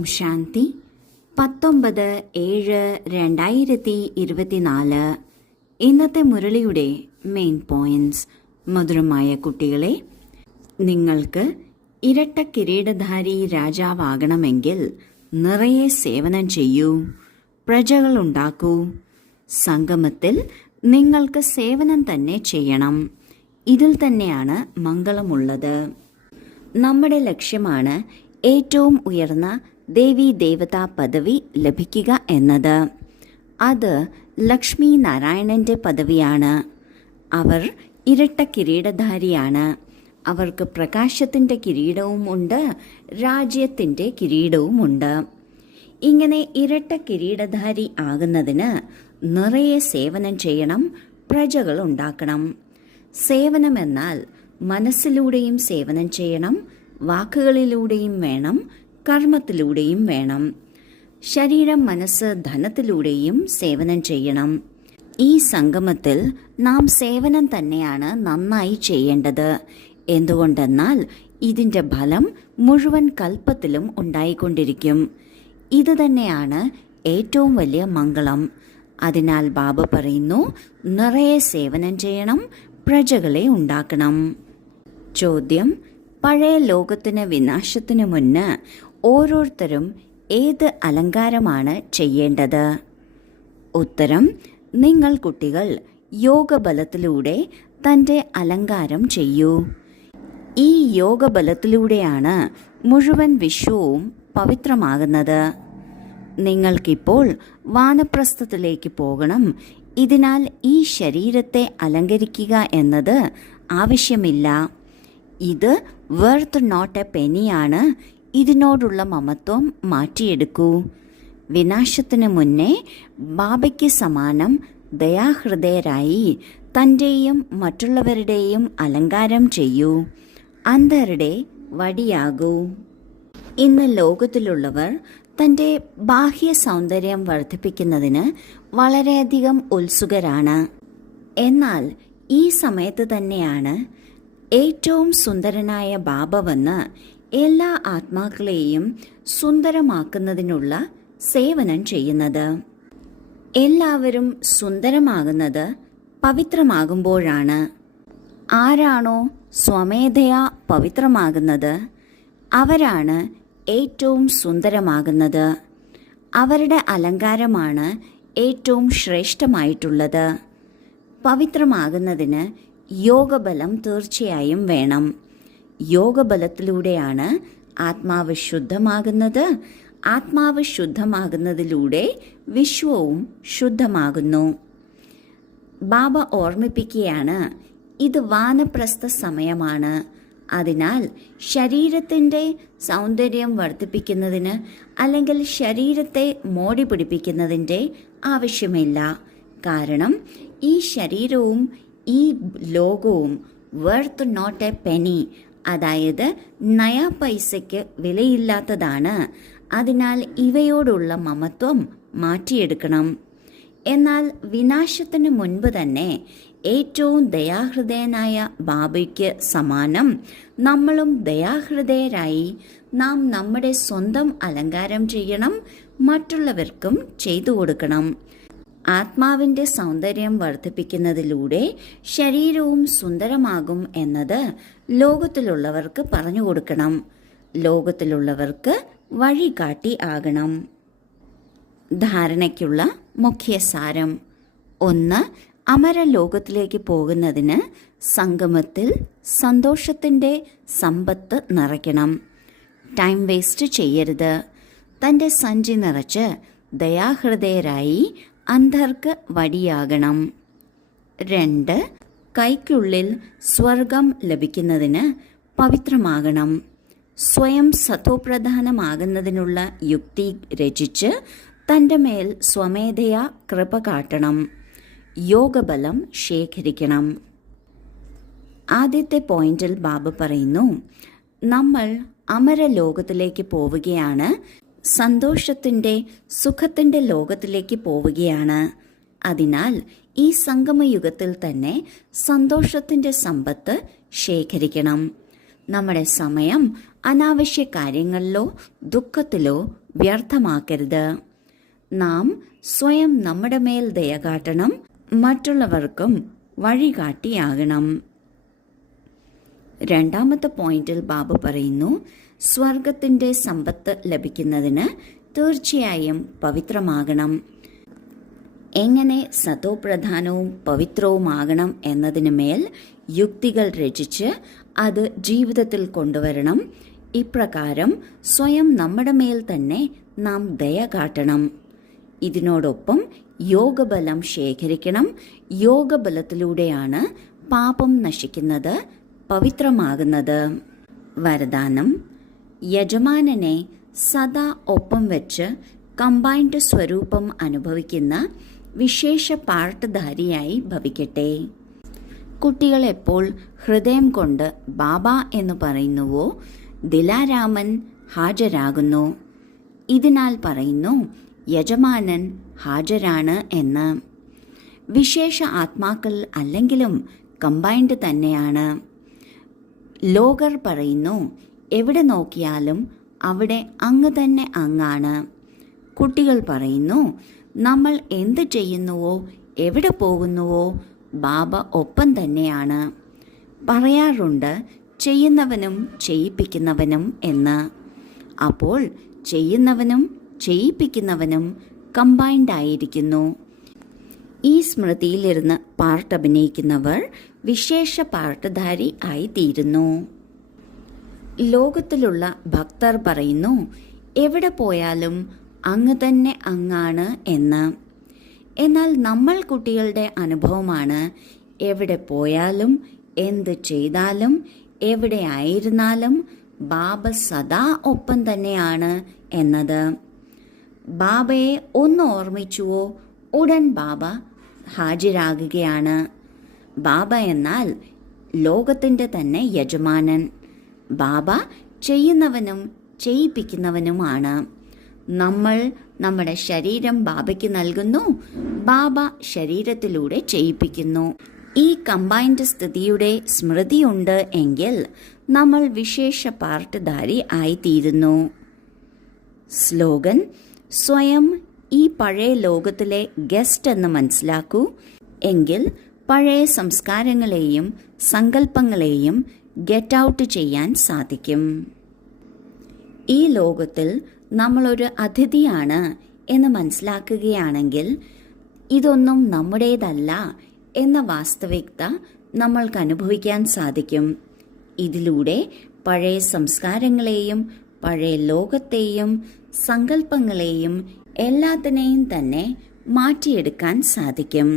ഓം ശാന്തി 19/7/2024. ഇന്നത്തെ മുരളിയുടെ main points. മധുരമായ കുട്ടികളെ, നിങ്ങൾക്ക് ഇരട്ട കിരീടധാരി രാജാവാകണമെങ്കിൽ നിറയെ സേവനം ചെയ്യൂ, പ്രജകളുണ്ടാക്കൂ. സംഗമത്തിൽ നിങ്ങൾക്ക് സേവനം തന്നെ ചെയ്യണം. ഇതിൽ തന്നെയാണ് മംഗളമുള്ളത്. നമ്മുടെ ലക്ഷ്യമാണ് ഏറ്റവും ഉയർന്ന ദേവീ ദേവതാ പദവി ലഭിക്കുക എന്നത്. അത് ലക്ഷ്മി നാരായണന്റെ പദവിയാണ്. അവർ ഇരട്ട കിരീടധാരിയാണ്. അവർക്ക് പ്രകാശത്തിന്റെ കിരീടവും ഉണ്ട്, രാജ്യത്തിന്റെ കിരീടവുമുണ്ട്. ഇങ്ങനെ ഇരട്ട കിരീടധാരി ആകുന്നതിന് നിറയെ സേവനം ചെയ്യണം, പ്രജകൾ ഉണ്ടാക്കണം. സേവനമെന്നാൽ മനസ്സിലൂടെയും സേവനം ചെയ്യണം, വാക്കുകളിലൂടെയും വേണം, കർമ്മത്തിലൂടെയും വേണം. ശരീരം, മനസ്സ്, ധനത്തിലൂടെയും സേവനം ചെയ്യണം. ഈ സംഗമത്തിൽ നാം സേവനം തന്നെയാണ് നന്നായി ചെയ്യേണ്ടത്. എന്തുകൊണ്ടെന്നാൽ ഇതിന്റെ ഫലം മുഴുവൻ കൽപ്പത്തിലും ഉണ്ടായിക്കൊണ്ടിരിക്കും. ഇത് തന്നെയാണ് ഏറ്റവും വലിയ മംഗളം. അതിനാൽ ബാബ പറയുന്നു, നിറയെ സേവനം ചെയ്യണം, പ്രജകളെ ഉണ്ടാക്കണം. ചോദ്യം: പഴയ ലോകത്തിന് വിനാശത്തിനു മുന്ന് ഓരോരുത്തരും ഏത് അലങ്കാരമാണ് ചെയ്യേണ്ടത്? ഉത്തരം: നിങ്ങൾ കുട്ടികൾ യോഗബലത്തിലൂടെ തൻ്റെ അലങ്കാരം ചെയ്യൂ. ഈ യോഗബലത്തിലൂടെയാണ് മുഴുവൻ വിശ്വവും പവിത്രമാകുന്നത്. നിങ്ങൾക്കിപ്പോൾ വാനപ്രസ്ഥത്തിലേക്ക് പോകണം. ഇതിനാൽ ഈ ശരീരത്തെ അലങ്കരിക്കുക എന്നത് ആവശ്യമില്ല. ഇത് വർത്ത് നോട്ട് എ പെനിയാണ്. ഇതിനോടുള്ള മമത്വം മാറ്റിയെടുക്കൂ. വിനാശത്തിന് മുന്നേ ബാബയ്ക്ക് സമാനം ദയാഹൃദയരായി തൻ്റെയും മറ്റുള്ളവരുടെയും അലങ്കാരം ചെയ്യൂ. അന്ധരുടെ വടിയാകൂ. ഇന്ന് ലോകത്തിലുള്ളവർ തൻ്റെ ബാഹ്യ സൗന്ദര്യം വർദ്ധിപ്പിക്കുന്നതിന് വളരെയധികം ഉത്സുകരാണ്. എന്നാൽ ഈ സമയത്ത് തന്നെയാണ് ഏറ്റവും സുന്ദരനായ ബാബ വന്ന് എല്ലാ ആത്മാക്കളെയും സുന്ദരമാക്കുന്നതിനുള്ള സേവനം ചെയ്യുന്നത്. എല്ലാവരും സുന്ദരമാകുന്നത് പവിത്രമാകുമ്പോഴാണ്. ആരാണോ സ്വമേധയാ പവിത്രമാകുന്നത് അവരാണ് ഏറ്റവും സുന്ദരമാകുന്നത്. അവരുടെ അലങ്കാരമാണ് ഏറ്റവും ശ്രേഷ്ഠമായിട്ടുള്ളത്. പവിത്രമാകുന്നതിന് യോഗബലം തീർച്ചയായും വേണം. യോഗബലത്തിലൂടെയാണ് ആത്മാവ് ശുദ്ധമാകുന്നത്. ആത്മാവ് ശുദ്ധമാകുന്നതിലൂടെ വിശ്വവും ശുദ്ധമാകുന്നു. ബാബ ഓർമ്മിപ്പിക്കുകയാണ്, ഇത് വാനപ്രസ്ഥ സമയമാണ്. അതിനാൽ ശരീരത്തിൻ്റെ സൗന്ദര്യം വർദ്ധിപ്പിക്കുന്നതിന് അല്ലെങ്കിൽ ശരീരത്തെ മോടി പിടിപ്പിക്കുന്നതിൻ്റെ ആവശ്യമില്ല. കാരണം ഈ ശരീരവും ഈ ലോകവും വർത്ത് നോട്ട് എ പെനി, അതായത് നയാ പൈസയ്ക്ക് വിലയില്ലാത്തതാണ്. അതിനാൽ ഇവയോടുള്ള മമത്വം മാറ്റിയെടുക്കണം. എന്നാൽ വിനാശത്തിന് മുൻപ് തന്നെ ഏറ്റവും ദയാഹൃദയനായ ബാബയ്ക്ക് സമാനം നമ്മളും ദയാഹൃദയരായി നാം നമ്മുടെ സ്വന്തം അലങ്കാരം ചെയ്യണം, മറ്റുള്ളവർക്കും ചെയ്തു കൊടുക്കണം. ആത്മാവിൻ്റെ സൗന്ദര്യം വർദ്ധിപ്പിക്കുന്നതിലൂടെ ശരീരവും സുന്ദരമാകും എന്നത് ലോകത്തിലുള്ളവർക്ക് പറഞ്ഞു കൊടുക്കണം. ലോകത്തിലുള്ളവർക്ക് വഴികാട്ടി ആകണം. ധാരണയ്ക്കുള്ള മുഖ്യ സാരം: 1. അമരലോകത്തിലേക്ക് പോകുന്നതിന് സംഗമത്തിൽ സന്തോഷത്തിൻ്റെ സമ്പത്ത് നിറയ്ക്കണം. ടൈം വേസ്റ്റ് ചെയ്യരുത്. തൻ്റെ സഞ്ചി നിറച്ച് ദയാഹൃദയരായി അന്ധർക്ക് വടിയാകണം. 2. കൈക്കുള്ളിൽ സ്വർഗം ലഭിക്കുന്നതിന് പവിത്രമാകണം. സ്വയം സത്വപ്രധാനമാകുന്നതിനുള്ള യുക്തി രചിച്ച് തൻ്റെ മേൽ സ്വമേധയാ കൃപ കാട്ടണം. യോഗബലം ശേഖരിക്കണം. ആദ്യത്തെ പോയിന്റിൽ ബാബ പറയുന്നു, നമ്മൾ അമരലോകത്തിലേക്ക് പോവുകയാണ്. സന്തോഷത്തിൻ്റെ, സുഖത്തിൻ്റെ ലോകത്തിലേക്ക് പോവുകയാണ്. അതിനാൽ ഈ സംഗമയുഗത്തിൽ തന്നെ സന്തോഷത്തിൻ്റെ സമ്പത്ത് ശേഖരിക്കണം. നമ്മുടെ സമയം അനാവശ്യ കാര്യങ്ങളിലോ ദുഃഖത്തിലോ വ്യർത്ഥമാക്കരുത്. നാം സ്വയം നമ്മുടെ മേൽ ദയ കാട്ടണം, മറ്റുള്ളവർക്കും വഴികാട്ടിയാകണം. രണ്ടാമത്തെ പോയിന്റിൽ ബാബ പറയുന്നു, സ്വർഗത്തിന്റെ സമ്പത്ത് ലഭിക്കുന്നതിന് തീർച്ചയായും പവിത്രമാകണം. എങ്ങനെ സതോപ്രധാനവും പവിത്രവുമാകണം എന്നതിന് മേൽ യുക്തികൾ രചിച്ച് അത് ജീവിതത്തിൽ കൊണ്ടുവരണം. ഇപ്രകാരം സ്വയം നമ്മുടെ മേൽ തന്നെ നാം ദയ കാട്ടണം. ഇതിനോടൊപ്പം യോഗബലം ശേഖരിക്കണം. യോഗബലത്തിലൂടെയാണ് പാപം നശിക്കുന്നത്, പവിത്രമാകുന്നത്. വരദാനം: യജമാനനെ സദാ ഒപ്പം വെച്ച് കമ്പൈൻഡ് സ്വരൂപം അനുഭവിക്കുന്ന വിശേഷ പാർട്ട്ധാരിയായി ഭവിക്കട്ടെ. കുട്ടികൾ എപ്പോൾ ഹൃദയം കൊണ്ട് ബാബ എന്ന് പറയുന്നുവോ ദിലാരാമൻ ഹാജരാകുന്നു. ഇതിനാൽ പറയുന്നു യജമാനൻ ഹാജരാണ് എന്ന്. വിശേഷ ആത്മാക്കൾ അല്ലെങ്കിലും കമ്പൈൻഡ് തന്നെയാണ്. ലോകർ പറയുന്നു എവിടെ നോക്കിയാലും അവിടെ അങ്ങ് തന്നെ അങ്ങാണ്. കുട്ടികൾ പറയുന്നു നമ്മൾ എന്ത് ചെയ്യുന്നുവോ എവിടെ പോകുന്നുവോ ബാബ ഒപ്പം തന്നെയാണ്. പറയാറുണ്ട് ചെയ്യുന്നവനും ചെയ്യിപ്പിക്കുന്നവനും എന്ന്. അപ്പോൾ ചെയ്യുന്നവനും ചെയ്യിപ്പിക്കുന്നവനും കമ്പൈൻഡ് ആയിരിക്കുന്നു. ഈ സ്മൃതിയിലിരുന്ന് പാർട്ട് അഭിനയിക്കുന്നവർ വിശേഷ പാർട്ട്ധാരി ആയിത്തീരുന്നു. ലോകത്തിലുള്ള ഭക്തർ പറയുന്നു എവിടെ പോയാലും അങ്ങ് തന്നെ അങ്ങാണ് എന്ന്. എന്നാൽ നമ്മൾ കുട്ടികളുടെ അനുഭവമാണ് എവിടെ പോയാലും എന്ത് ചെയ്താലും എവിടെ ആയിരുന്നാലും ബാബ സദാ ഒപ്പം തന്നെയാണ് എന്നത്. ബാബയെ ഒന്ന് ഓർമ്മിച്ചുവോ ഉടൻ ബാബ ഹാജരാകുകയാണ്. ബാബ എന്നാൽ ലോകത്തിൻ്റെ തന്നെ യജമാനൻ. ബാബ ചെയ്യുന്നവനും ചെയ്യിപ്പിക്കുന്നവനുമാണ്. നമ്മൾ നമ്മുടെ ശരീരം ബാബയ്ക്ക് നൽകുന്നു, ബാബ ശരീരത്തിലൂടെ ചെയ്യിപ്പിക്കുന്നു. ഈ കമ്പൈൻഡ് സ്ഥിതിയുടെ സ്മൃതിയുണ്ട് എങ്കിൽ നമ്മൾ വിശേഷ പാർട്ട്ധാരി ആയിത്തീരുന്നു. സ്ലോഗൻ: സ്വയം ഈ പഴയ ലോകത്തിലെ ഗസ്റ്റ് എന്ന് മനസ്സിലാക്കൂ. എങ്കിൽ പഴയ സംസ്കാരങ്ങളെയും സങ്കല്പങ്ങളെയും ഗെറ്റ് ഔട്ട് ചെയ്യാൻ സാധിക്കും. ഈ ലോകത്തിൽ നമ്മളൊരു അതിഥിയാണ് എന്ന് മനസ്സിലാക്കുകയാണെങ്കിൽ ഇതൊന്നും നമ്മുടേതല്ല എന്ന വാസ്തവികത നമ്മൾക്ക് അനുഭവിക്കാൻ സാധിക്കും. ഇതിലൂടെ പഴയ സംസ്കാരങ്ങളെയും പഴയ ലോകത്തെയും സങ്കല്പങ്ങളെയും എല്ലാത്തിനെയും തന്നെ മാറ്റിയെടുക്കാൻ സാധിക്കും.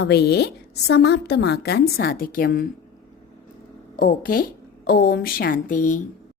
അവയെ സമാപ്തമാക്കാൻ സാധിക്കും. ഓക്കെ. ഓം ശാന്തി.